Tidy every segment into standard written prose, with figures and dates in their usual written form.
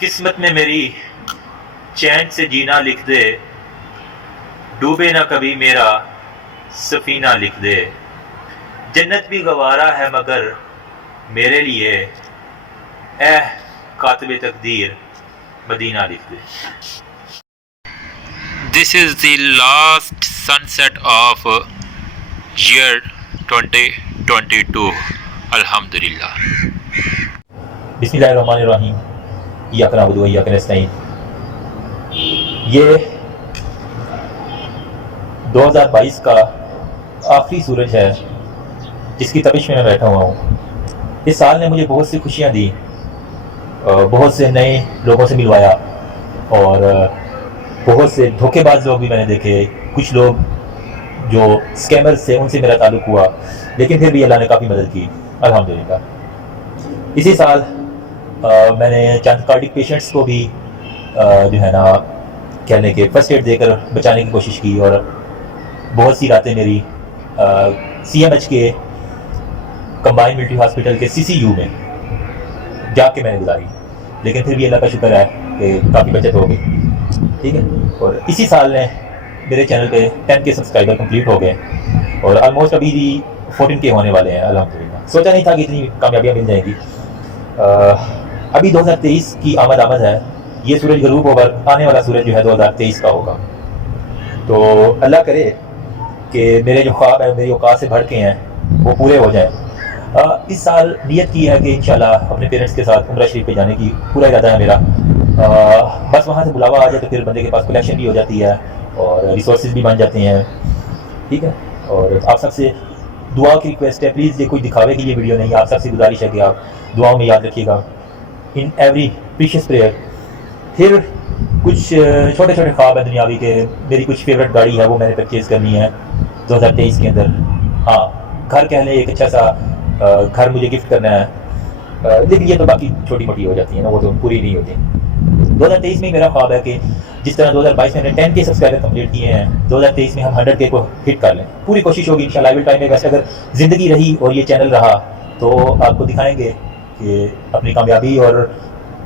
قسمت میں میری چین سے جینا لکھ دے، ڈوبے نہ کبھی میرا سفینہ لکھ دے، جنت بھی گوارا ہے مگر میرے لیے، اے کاتب تقدیر مدینہ لکھ دے۔ This is the last sunset of year 2022 الحمدللہ۔ بسم اللہ الرحمن الرحیم، ایاک نعبد و ایاک نستعین۔ یہ 2022 کا آخری سورج ہے جس کی تپش میں میں بیٹھا ہوا ہوں۔ اس سال نے مجھے بہت سی خوشیاں دی، بہت سے نئے لوگوں سے ملوایا، اور بہت سے دھوکے باز لوگ بھی میں نے دیکھے، کچھ لوگ جو اسکیمرز تھے ان سے میرا تعلق ہوا، لیکن پھر بھی اللہ نے کافی مدد کی الحمدللہ۔ اسی سال میں نے چند کارڈک پیشنٹس کو بھی جو ہے نا کہنے کے فرسٹ ایڈ دے کر بچانے کی کوشش کی، اور بہت سی راتیں میری CMH کے کمبائنڈ ملٹری ہاسپٹل کے CCU میں جا کے میں نے گزاری، لیکن پھر بھی اللہ کا شکر ہے کہ کافی بچت ہو گئی، ٹھیک ہے۔ اور اسی سال نے میرے چینل پہ 10K سبسکرائبر کمپلیٹ ہو گئے، اور آلموسٹ ابھی بھی 14K ہونے والے ہیں الحمدللہ۔ سوچا نہیں تھا کہ اتنی کامیابیاں مل جائیں گی۔ ابھی 2023 کی آمد ہے، یہ سورج غروب ہوگا، آنے والا سورج جو ہے 2023 کا ہوگا، تو اللہ کرے کہ میرے جو خواب ہیں میری اوقات سے بڑھ کے ہیں وہ پورے ہو جائیں۔ اس سال نیت کی ہے کہ انشاءاللہ اپنے پیرنٹس کے ساتھ عمرہ شریف پہ جانے کی پورا ارادہ ہے میرا۔ بس وہاں سے بلاوا آ جائے تو پھر بندے کے پاس کلیکشن بھی ہو جاتی ہے اور ریسورسز بھی بن جاتے ہیں، ٹھیک ہے۔ اور آپ سب سے دعا کی ریکویسٹ ہے، پلیز یہ کوئی دکھاوے کی یہ ویڈیو نہیں، آپ سب سے گزارش ہے کہ آپ دعاؤں میں یاد رکھیے گا ان ایوری پریشیس پریئر۔ پھر کچھ چھوٹے چھوٹے خواب ہیں دنیاوی کے، میری کچھ فیوریٹ گاڑی ہے وہ میں نے پرچیز کرنی ہے 2023 کے اندر۔ ہاں، گھر کہہ لیں، ایک اچھا سا گھر مجھے گفٹ کرنا ہے، لیکن یہ تو باقی چھوٹی موٹی ہو جاتی ہیں نا، وہ تو پوری نہیں ہوتی۔ 2023 میں میرا خواب ہے کہ جس طرح 2022 میں ہم نے 10K سبسکرائبر کمپلیٹ کیے ہیں، 2023 میں ہم 100K کو ہٹ کر لیں۔ پوری کوشش ہوگی انشاءاللہ، آئی ول ٹرائی مائی بیسٹ۔ اگر زندگی رہی اور یہ چینل رہا تو آپ کو دکھائیں گے کہ اپنی کامیابی، اور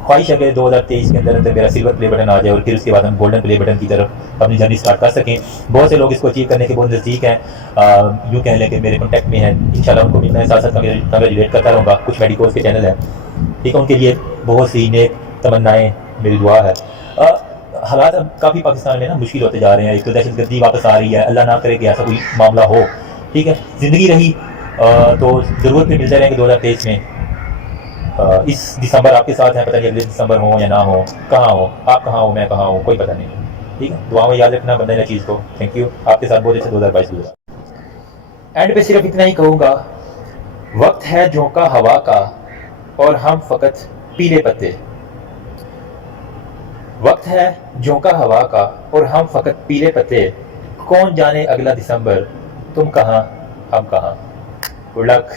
خواہش ہے کہ 2023 کے اندر میرا سلور پلے بٹن آ جائے، اور پھر اس کے بعد ہم گولڈن پلے بٹن کی طرف اپنی جرنی اسٹارٹ کر سکیں۔ بہت سے لوگ اس کو اچیو کرنے کے بہت نزدیک ہیں، یوں کہہ لیں کہ میرے کانٹیکٹ میں ہیں، انشاءاللہ ان کو بھی میں ساتھ ساتھ کنگریچولیٹ کرتا رہوں گا۔ کچھ میڈیکوز کے چینل ہیں، ٹھیک ہے، ان کے لیے بہت سی نیک تمنائیں میری دعا ہے۔ حالات اب کافی پاکستان میں نا مشکل ہوتے جا رہے ہیں، ایک تو دہشت گردی واپس آ رہی ہے، اللہ نہ کرے کہ ایسا کوئی معاملہ ہو، ٹھیک ہے۔ زندگی رہی تو ضرور پھر ملتے رہیں گے 2023 میں۔ اس دسمبر آپ کے ساتھ ہیں، پتہ نہیں اگلے دسمبر ہوں یا نہ ہوں، کہاں ہوں آپ، کہاں ہوں میں، کہاں ہوں کوئی پتہ نہیں، ٹھیک ہے۔ دعا میں یاد رکھنا بندہ نہ چیز کو۔ تھینک یو، آپ کے ساتھ بہت اچھا 2022 گزرا۔ اینڈ پہ صرف اتنا ہی کہوں گا، وقت ہے جھونکا ہوا کا اور ہم فقط پیلے پتے، وقت ہے جھونکا ہوا کا اور ہم فقط پیلے پتے، کون جانے اگلا دسمبر تم کہاں ہم کہاں۔ Good luck.